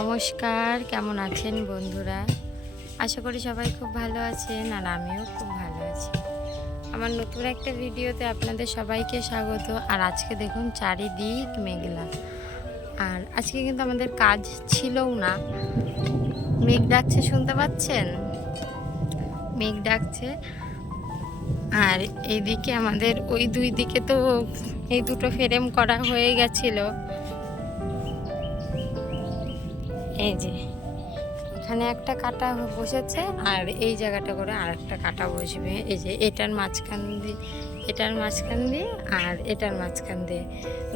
নমস্কার, কেমন আছেন বন্ধুরা? আশা করি সবাই খুব ভালো আছেন আর আমিও খুব ভালো আছি। আমার নতুন একটা ভিডিওতে আপনাদের সবাইকে স্বাগত। আর আজকে দেখুন চারিদিক মেঘলা। আর আজকে কিন্তু আমাদের কাজ ছিলও না। মেঘ ডাকছে, শুনতে পাচ্ছেন? মেঘ ডাকছে। আর এইদিকে আমাদের ওই দুই দিকে তো এই দুটো ফ্রেম করা হয়ে গেছিল। এই যে। এখানে একটা কাটা বসেছে আর এই জায়গাটা করে আর একটা কাটা বসবে। এই যে এটার মাঝখান দিয়ে, এটার মাঝখান দিয়ে আর এটার মাঝখান দিয়ে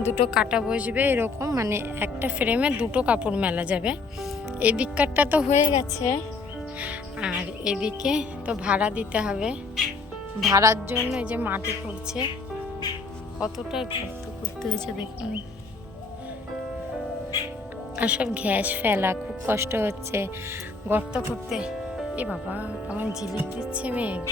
দুটো কাটা বসবে এরকম মানে একটা ফ্রেমে দুটো কাপড় মেলা যাবে। এদিককারটা তো হয়ে গেছে আর এদিকে তো ভাড়া দিতে হবে। ভাড়ার জন্য এই যে মাটি করছে কতটা গর্ত করতে হয়েছে দেখুন। আর সব গ্যাস ফেলা, খুব কষ্ট হচ্ছে। গর্ত করতে। এ বাবা কেমন জিলিপ দিচ্ছে মেঘ।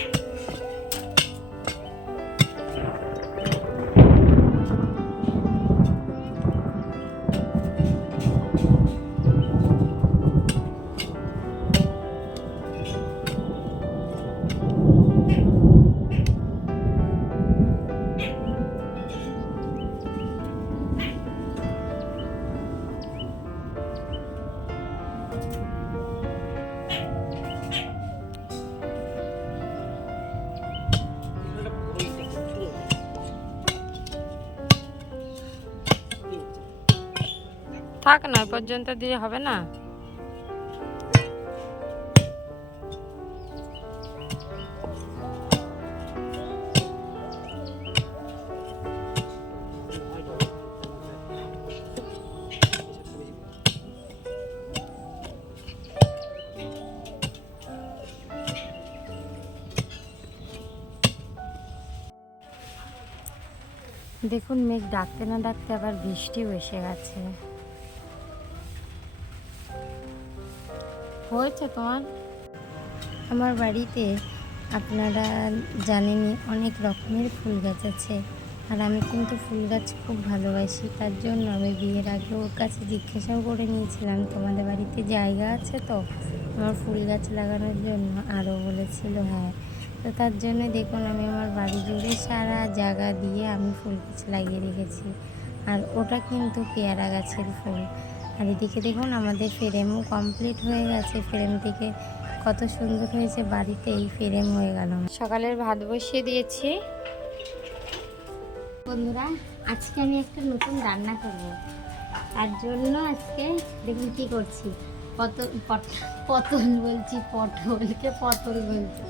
থাক না পর্যন্ত দিয়ে হবে না। দেখুন, মেঘ ডাকতে না ডাকতে আবার বৃষ্টিও এসে গেছে। হয়েছে তোমার? আমার বাড়িতে আপনারা জানেনই অনেক রকমের ফুল গাছ আছে। আর আমি কিন্তু ফুল গাছ খুব ভালোবাসি, তার জন্য আমি বিয়ের আগে ওর কাছে জিজ্ঞাসাও করে নিয়েছিলাম, তোমাদের বাড়িতে জায়গা আছে তো? আমার ফুল গাছ লাগানোর জন্য আরও বলেছিল হ্যাঁ। তো তার জন্য দেখুন, আমি আমার বাড়ি জুড়ে সারা জায়গা দিয়ে আমি ফুল গাছ লাগিয়ে রেখেছি। আর ওটা কিন্তু পেয়ারা গাছের ফুল। আর এদিকে দেখুন আমাদের ফ্রেমও কমপ্লিট হয়ে গেছে। ফ্রেম থেকে কত সুন্দর হয়েছে বাড়িতে এই ফ্রেম হয়ে গেল। সকালের ভাত বসিয়ে দিয়েছি। বন্ধুরা আজকে আমি একটা নতুন রান্না করব। তার জন্য আজকে দেখুন কি করছি। পটল পট- পটল বলছি পটলকে পটল বলছি।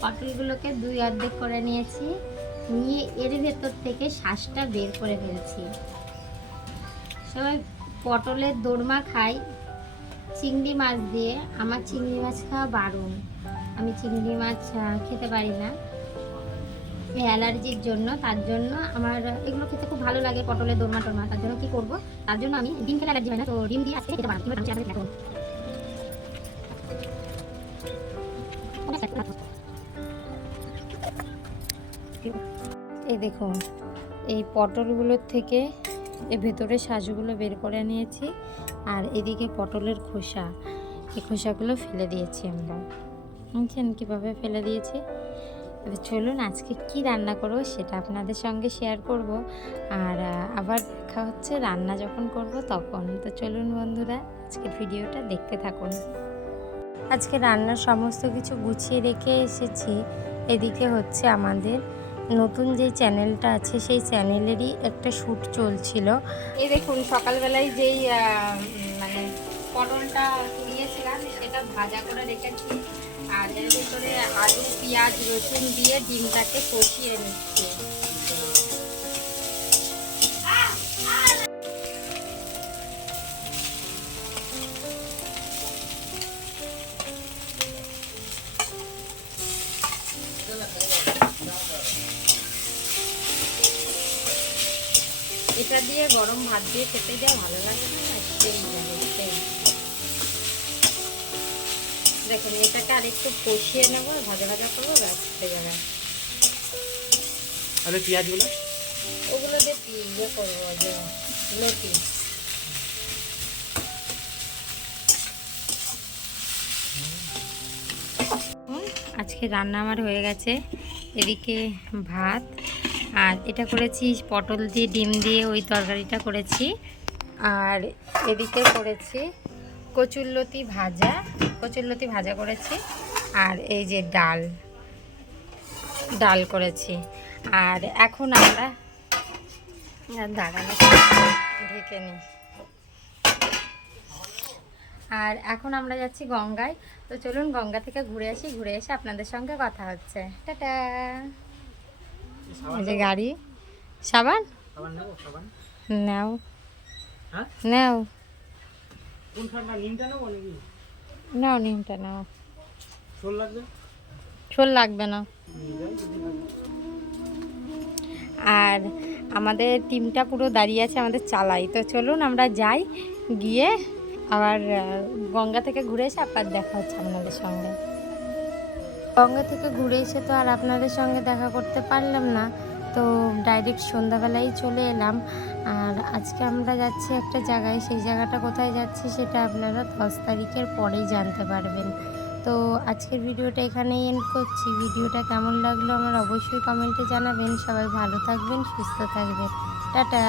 পটলগুলোকে দুই অর্ধেক করে নিয়েছি। নিয়ে এর ভেতর থেকে শ্বাসটা বের করে ফেলছি। সবাই পটলের দোরমা খাই, চিংড়ি মাছ দিয়ে। আমার চিংড়ি মাছ খাওয়া বারণ আমি চিংড়ি মাছ খেতে পারি না। অ্যালার্জির জন্য, তার জন্য আমার, এগুলো খেতে খুব ভালো লাগে পটলের দোরমা টোরমা। তার জন্য কি করব? তার জন্য আমি ডিম খেলে অ্যালার্জি হয় না, তো ডিম দিয়ে আজকে খেতে দেখাবো। এই দেখুন, এই পটলগুলোর থেকে এর ভেতরে শাঁসগুলো বের করে নিয়েছি আর এদিকে পটলের খোসা। এই খোসাগুলো ফেলে দিয়েছি আমরা। বুঝছেন কীভাবে ফেলে দিয়েছি? চলুন আজকে কি রান্না করব সেটা আপনাদের সঙ্গে শেয়ার করব। আর আবার দেখা হচ্ছে রান্না যখন করব তখন। তো চলুন বন্ধুরা, আজকের ভিডিওটা দেখতে থাকুন। আজকে রান্নার সমস্ত কিছু গুছিয়ে রেখে এসেছি। এদিকে হচ্ছে আমাদের নতুন যে চ্যানেলটা আছে, সেই চ্যানেলেরই একটা শ্যুট চলছিল। এই দেখুন, সকালবেলায় যেই মানে পটলটা তুলিয়েছিলাম সেটা ভাজা করে রেখেছি। আর এর ভিতরে আলু, পেঁয়াজ, রসুন দিয়ে ডিমটাকে কষিয়ে নিচ্ছি। এটা দিয়ে গরম ভাত দিয়ে খেতে যা ভালো লাগে না দেখুন এটাকে আর একটু কষিয়ে নেব ভাজা ভাজা করব ব্যাস যাবে। পেঁয়াজগুলো? ওগুলো দিয়ে ইয়ে করব যে লতি আজকে রান্না আমার হয়ে গেছে। এদিকে ভাত আর এটা করেছি পটল দিয়ে, ডিম দিয়ে ওই তরকারিটা করেছি। আর এদিকে করেছি কচুরলতি ভাজা কচুরলতি ভাজা করেছি। আর এই যে ডাল ডাল করেছি। আর এখন আমরা দাঁড়ানো ঢেকে নিই আর এখন আমরা যাচ্ছি গঙ্গায়। তো চলুন গঙ্গা থেকে ঘুরে আসি, ঘুরে এসে আপনাদের সঙ্গে কথা হচ্ছে। টাটা! এই যে গাড়ি। সাবান? নাও। হ্যাঁ? নাও। নাও নিমটা নাও। ছোল লাগবে? না। আর আমাদের টিমটা পুরো দাঁড়িয়ে আছে আমাদের চালাই তো চলুন আমরা যাই গিয়ে আবার গঙ্গা থেকে ঘুরে এসে আবার দেখা হচ্ছে আপনাদের সঙ্গে। গঙ্গা থেকে ঘুরে এসে তো আর আপনাদের সঙ্গে দেখা করতে পারলাম না। তো ডাইরেক্ট সন্ধ্যাবেলায় চলে এলাম। আর আজকে আমরা যাচ্ছি একটা জায়গায়। সেই জায়গাটা কোথায় যাচ্ছি সেটা আপনারা দশ তারিখের পরেই জানতে পারবেন। তো আজকের ভিডিওটা এখানেই এন্ড করছি। ভিডিওটা কেমন লাগল আমার অবশ্যই কমেন্টে জানাবেন। সবাই ভালো থাকবেন, সুস্থ থাকবেন। টাটা!